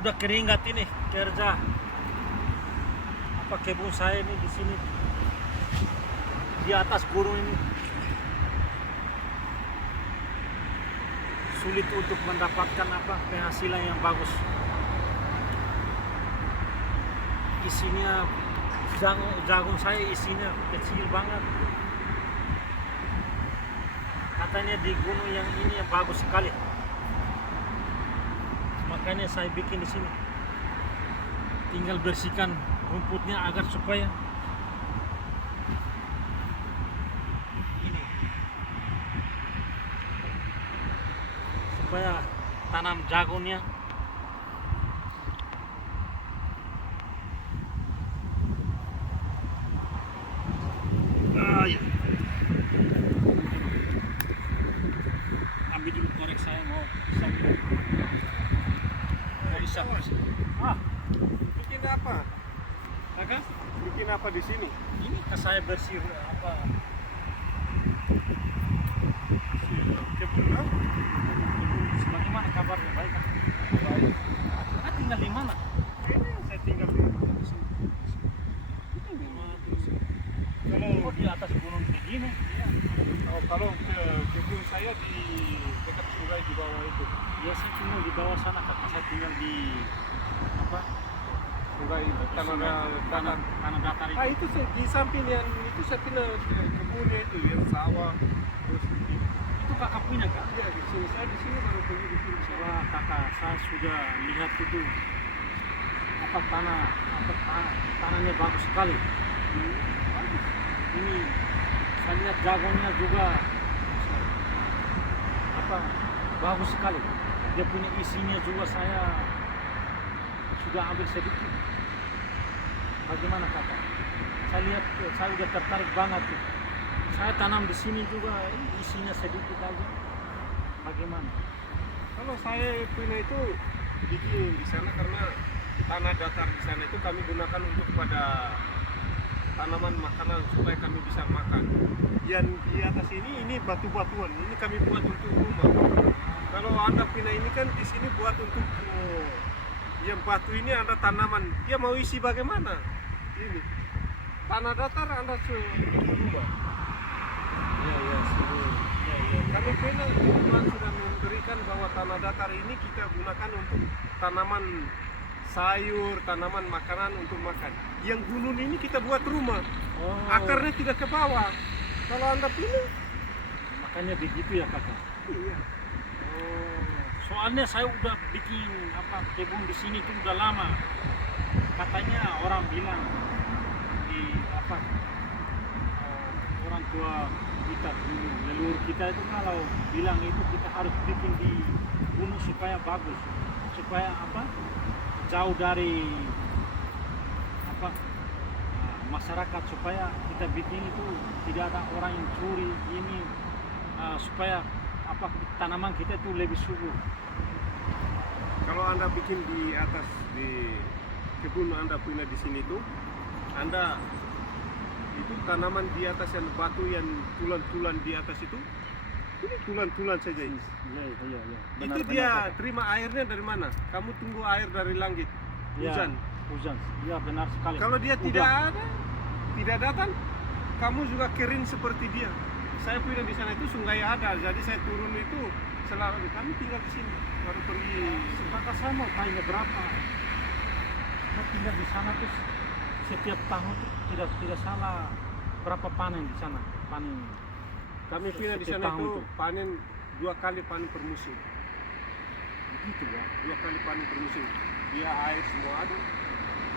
udah keringat ini kerja apa kebun saya ini di sini di atas gunung ini sulit untuk mendapatkan apa penghasilan yang bagus. Isinya jagung saya isinya kecil banget. Katanya di gunung yang ini yang bagus sekali. Makanya saya bikin di sini. Tinggal bersihkan rumputnya agar supaya ini supaya tanam jagungnya ya. Ambil dulu korek saya mau bisa Bikin apa? Kakak? Bikin apa di sini? Ini saya bersih apa Kebun. bagaimana kabarnya baik kan? Baik. Kakak tinggal di mana? Ini saya tinggal di sini. Kalau di atas gunung begini Oh, kalau ke kebun saya di dekat sungai di bawah itu. ya saya tinggal di bawah sana kakak saya tinggal di apa Sungai tanah datar Ah, itu. itu di samping yang itu saya pindah ke kebunnya itu yang sawah. Terus Itu kakak punya kak? ya di sini saya di sini baru pergi di sini saya. Wah kakak saya sudah lihat itu apa tanahnya bagus sekali. Bagus. Ini saya lihat jagungnya juga apa bagus sekali. Dia punya isinya juga saya sudah ambil sedikit. Bagaimana kakak? Saya lihat saya udah tertarik banget. Saya tanam di sini juga isinya sedikit aja. Bagaimana? Kalau saya punya itu bikin di sana karena tanah datar di sana itu kami gunakan untuk pada tanaman makanan supaya kami bisa makan. Yang di atas ini batu-batuan. Ini kami buat untuk rumah. Kalau Anda punya ini kan di sini buat untuk yang batu ini ada tanaman. Dia mau isi bagaimana? Ini tanah datar Anda rumah. Ya sudah. Kami pernah Tuhan sudah memberikan bahwa tanah datar ini kita gunakan untuk tanaman sayur, tanaman makanan untuk makan. Yang gunung ini kita buat rumah, Oh, akarnya tidak ke bawah. Kalau Anda pilih, makanya begitu ya kakak. iya. Oh, soalnya saya udah bikin apa kebun di sini tuh udah lama. Katanya orang bilang di apa orang tua kita dulu leluhur kita itu kalau bilang itu kita harus bikin di gunung supaya bagus, supaya apa jauh dari apa masyarakat, supaya kita bikin itu tidak ada orang yang curi ini supaya apa tanaman kita itu lebih subur. Kalau Anda bikin di atas di kebun Anda punya di sini tuh, Anda itu tanaman di atas yang batu yang tulan-tulan di atas itu, ini tulan-tulan saja ini. Iya. Itu dia terima airnya dari mana? Kamu tunggu air dari langit, hujan. Hujan. Iya benar sekali. Kalau dia Udah. tidak ada, tidak datang, kamu juga kering seperti dia. Saya punya di sana itu sungai ada, jadi saya turun itu selalu. Kami tinggal di sini, baru pergi. Maka saya mau tanya berapa? Saya tinggal di sana tuh setiap tahun tuh tidak salah berapa panen di sana panen. Kami punya di Setiap sana tahun itu panen 2 kali panen per musim. Begitu ya. 2 kali panen per musim. Dia air semua ada,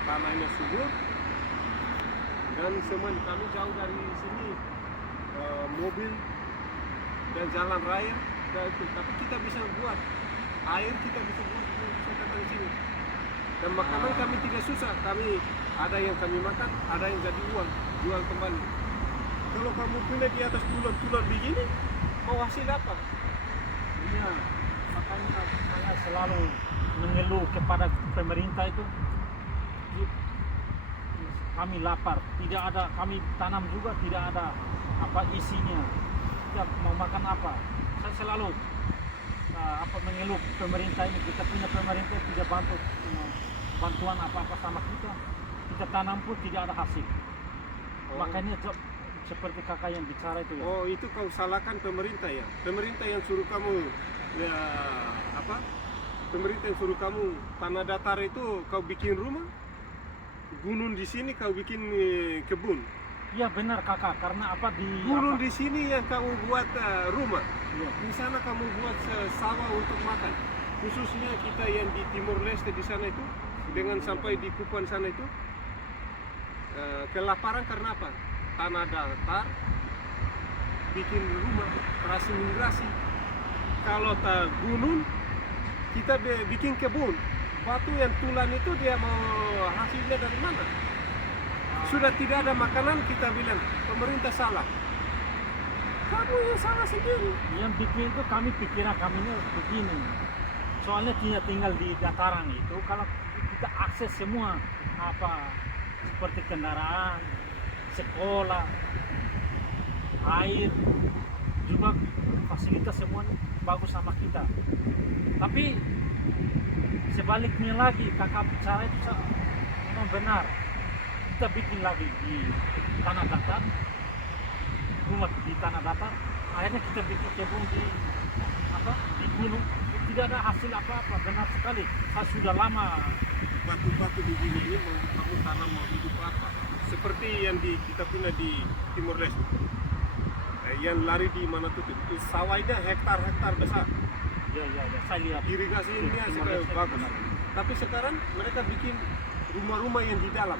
tanahnya subur, dan semen kami jauh dari sini, mobil dan jalan raya, dan itu. Tapi kita bisa buat air, kita bisa datang di sini. Dan makanan kami tidak susah, kami ada yang kami makan, ada yang jadi uang, jual kembali. Kalau kamu punya di atas tulang-tulang begini, mau hasil apa? Iya. Makanya saya selalu mengeluh kepada pemerintah itu kami lapar, tidak ada, kami tanam juga tidak ada apa isinya, kita mau makan apa. Saya selalu mengeluh pemerintah ini, kita punya pemerintah tidak bantu bantuan apa-apa sama kita. Kita tanam pun tidak ada hasil. Makanya seperti kakak yang bicara itu ya. Oh, itu kau salahkan pemerintah ya? Pemerintah yang suruh kamu ya, apa? Pemerintah yang suruh kamu tanah datar itu kau bikin rumah, gunung di sini kau bikin kebun. Iya benar kakak, karena apa di Gunung apa, di sini yang kamu buat rumah. iya, Di sana kamu buat sawah untuk makan. Khususnya kita yang di Timur Leste di sana itu, dengan sampai di Kupang sana itu, kelaparan karena apa? Tanah datar, bikin rumah, transmigrasi. Kalau tak gunung, kita bikin kebun. Batu yang tulan itu dia mau hasilnya dari mana? Sudah tidak ada makanan, kita bilang pemerintah salah. Kamu yang salah sendiri. yang bikin itu kami pikiran kami ini begini. Soalnya dia tinggal di dataran itu, kalau kita akses semua apa seperti kendaraan, sekolah, air, juga fasilitas semuanya bagus sama kita. Tapi sebaliknya lagi kakak bicara itu memang benar. Kita bikin lagi di tanah datar, rumah di tanah datar, akhirnya kita bikin kebun di apa di gunung, tidak ada hasil apa-apa. Benar sekali, saya sudah lama Batu-batu di sini ini mau kamu tanam mau hidup apa? Seperti yang kita punya di Timur Leste. Yang lari di mana tuh? Itu sawahnya hektar-hektar besar. ya saya lihat Irigasinya Timur sudah Leste bagus. benar. Tapi sekarang mereka bikin rumah-rumah yang di dalam.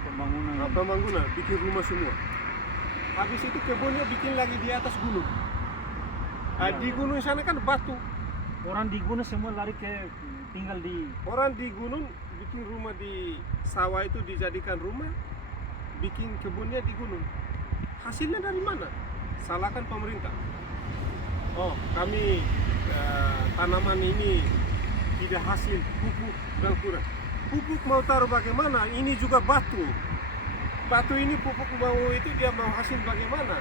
Pembangunan Pembangunan bikin rumah semua. Habis itu kebunnya bikin lagi di atas gunung. Di gunung sana kan batu. orang di gunung semua lari ke tinggal di Orang di gunung bikin rumah di sawah itu dijadikan rumah, bikin kebunnya di gunung. Hasilnya dari mana? Salahkan pemerintah. Oh, kami tanaman ini tidak hasil, pupuk dan kurang. Pupuk mau taruh bagaimana? Ini juga batu. Batu ini pupuk mau itu dia mau hasil bagaimana?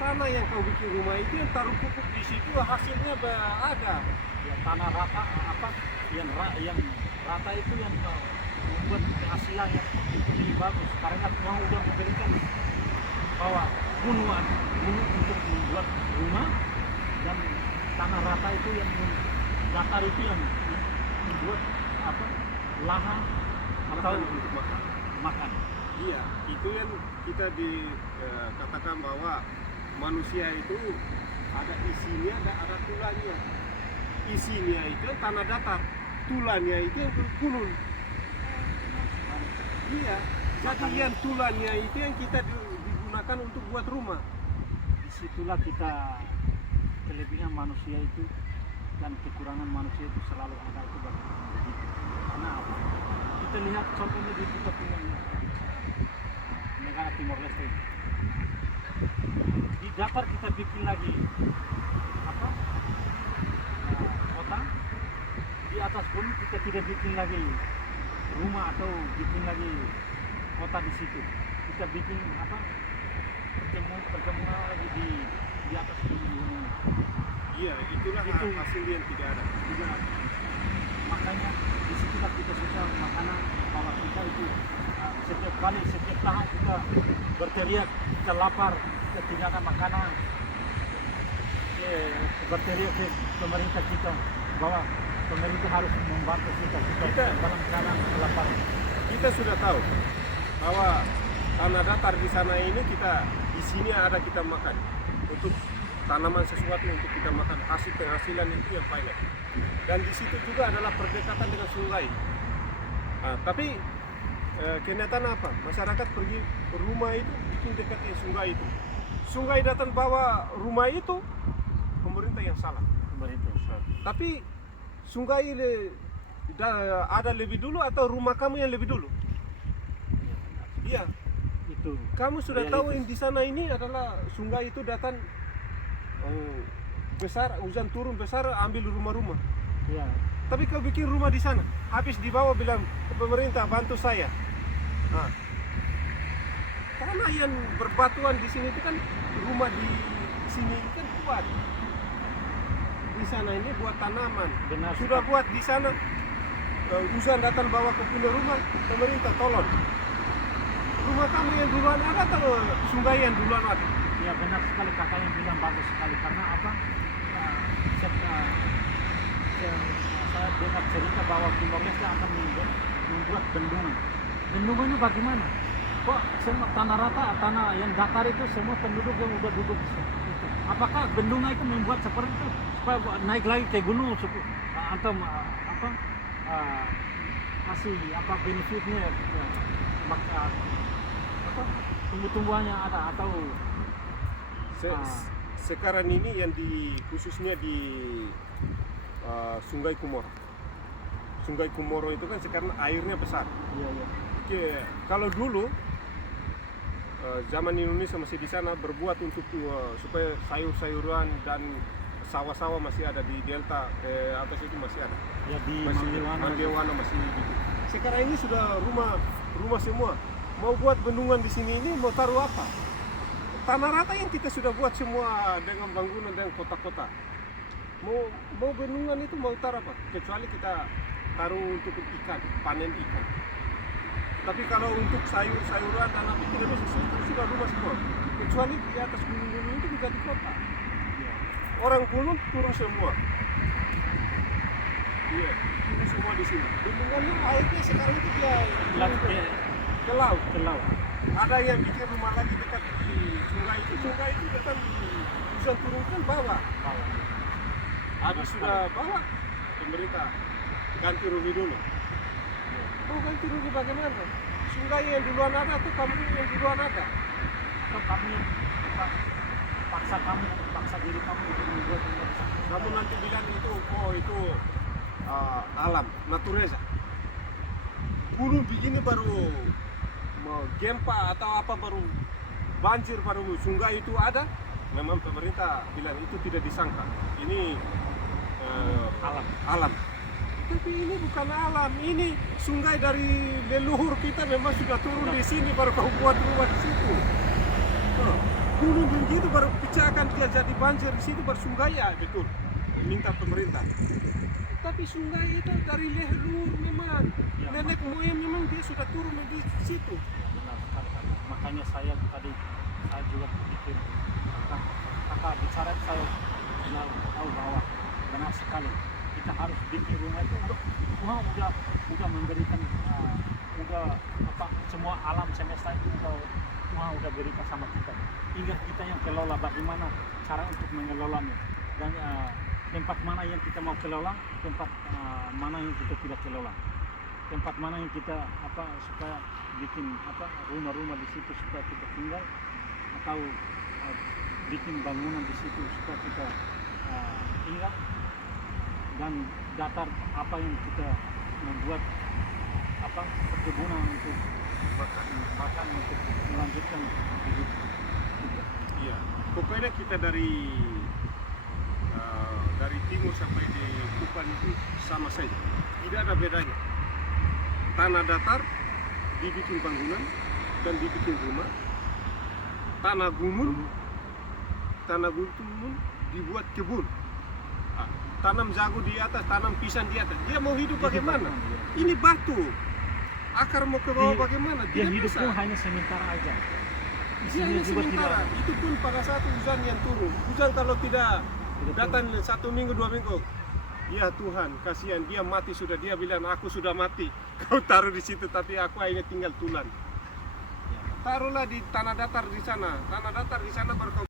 Tanah yang kau bikin rumah itu yang taruh pupuk di situ hasilnya ada. ya, tanah rata apa yang rata itu yang membuat hasilnya yang lebih bagus karena Tuhan udah memberikan bahwa gunung untuk membuat rumah dan tanah rata itu yang datar itu yang membuat apa lahan atau untuk makan. Iya, itu yang kita dikatakan bahwa manusia itu ada isinya, ada tulangnya. Isinya itu yang tanah datar, tulangnya itu yang gunung. Iya, jadi yang tulangnya itu yang kita digunakan untuk buat rumah. Disitulah kita kelebihan manusia itu dan kekurangan manusia itu selalu ada itu begitu. Karena apa? Kita lihat contohnya di kita punya negara Timor Leste. Di datar kita bikin lagi apa? Kota. Di atas gunung kita tidak bikin lagi rumah atau bikin lagi kota di situ. Kita bikin apa? Perkebunan lagi di atas gunung. Iya, itulah Itu. hasil yang tidak ada. Juga makanya di situlah kita suka makanan bahwa kita itu setiap tahun kita berteriak kita lapar kita tidak ada makanan berteriak ke pemerintah kita bahwa pemerintah harus membantu kita dalam keadaan kelaparan. Kita sudah tahu bahwa tanah datar di sana ini di sini ada kita makan untuk tanaman sesuatu untuk kita makan, hasil penghasilan itu yang paling. Dan di situ juga adalah berdekatan dengan sungai. Tapi kenyataan apa? Masyarakat pergi ke rumah itu bikin dekat dengan sungai itu. Sungai datang bawa rumah itu, pemerintah yang salah. Pemerintah. Tapi sungai ada lebih dulu atau rumah kamu yang lebih dulu? Iya. Itu Kamu sudah realitas. tahu yang di sana ini adalah sungai itu datang besar, hujan turun besar ambil rumah-rumah. Ya, Tapi kau bikin rumah di sana, habis dibawa bilang ke pemerintah bantu saya. Nah, karena yang berbatuan di sini itu kan rumah di sini kan kuat. di sana ini buat tanaman. Benar Sudah sekali. buat di sana, hujan datang bawa ke punya rumah, pemerintah tolong. Rumah kami yang duluan ada atau sungai yang duluan ada? Ya benar sekali kakak yang bilang bagus sekali karena apa? Saya dengar cerita bahwa Timor Leste akan membuat bendungan. Bendungannya bagaimana? Kok semua tanah rata, tanah yang datar itu semua penduduk yang udah duduk di situ. Apakah bendungan itu membuat seperti itu supaya naik lagi ke gunung atau apa kasih apa benefitnya apa tumbuh-tumbuhannya ada atau Sekarang ini yang khususnya di Sungai Kumoro. Sungai Kumoro itu kan sekarang airnya besar. iya iya Oke, kalau dulu zaman Indonesia masih di sana berbuat untuk supaya sayur-sayuran dan sawah-sawah masih ada di delta atas itu masih ada. ya di Masih Mandewana masih gitu. Sekarang ini sudah rumah semua. Mau buat bendungan di sini ini mau taruh apa? Tanah rata yang kita sudah buat semua dengan bangunan dan kota-kota. Mau bendungan itu mau taruh apa? Kecuali kita taruh untuk ikan, panen ikan. Tapi kalau untuk sayur-sayuran dan apa tidak bisa, sudah rumah semua. Kecuali di atas gunung-gunung itu kita di kota. Iya. Orang gunung turun semua. Iya, turun semua di sini. Bendungannya airnya sekarang itu dia ke laut. ke laut. Ada yang bikin rumah lagi dekat di sungai itu. Sungai itu datang di hujan turun kan bawah. Habis sudah bawa pemerintah ganti rugi dulu. Oh ganti rugi bagaimana? Sungai yang duluan ada atau kampung yang duluan ada? Atau kami paksa diri kamu untuk membuat Kamu nanti bilang itu alam, natureza. Gunung begini baru gempa atau apa baru banjir baru sungai itu ada. Memang pemerintah bilang itu tidak disangka. Ini alam. Tapi ini bukan alam, ini sungai dari leluhur kita memang sudah turun di sini baru kau buat rumah di situ. Gunung begitu baru pecahkan dia jadi banjir di situ baru sungai ya betul. Minta pemerintah. Tapi sungai itu dari leluhur memang nenek moyang memang dia sudah turun di situ. benar sekali. Makanya saya juga berpikir kakak bicara saya tahu bahwa benar sekali kita harus bikin rumah itu udah memberikan semua alam semesta itu udah berikan sama kita, tinggal kita yang kelola bagaimana cara untuk mengelolanya dan tempat mana yang kita mau kelola, tempat mana yang kita tidak kelola, tempat mana yang kita supaya bikin rumah-rumah di situ supaya kita tinggal atau bikin bangunan di situ supaya kita tinggal, dan datar apa yang kita membuat perkebunan untuk makan untuk melanjutkan hidup kita. Iya, pokoknya kita dari timur sampai di Kupang itu sama saja, tidak ada bedanya. Tanah datar dibikin bangunan dan dibikin rumah, tanah gumul dibuat kebun. Tanam jagung di atas, tanam pisang di atas. Dia mau hidup bagaimana? Ini batu, akar mau ke bawah bagaimana? Dia Tidak hidup bisa. pun hanya sementara aja. Dia hanya sementara. Itu pun pada saat hujan yang turun. Hujan kalau tidak datang 1 minggu 2 minggu, ya Tuhan kasihan dia mati sudah. Dia bilang aku sudah mati. Kau taruh di situ tapi aku hanya tinggal tulang. Taruhlah di tanah datar di sana. Tanah datar di sana baru kau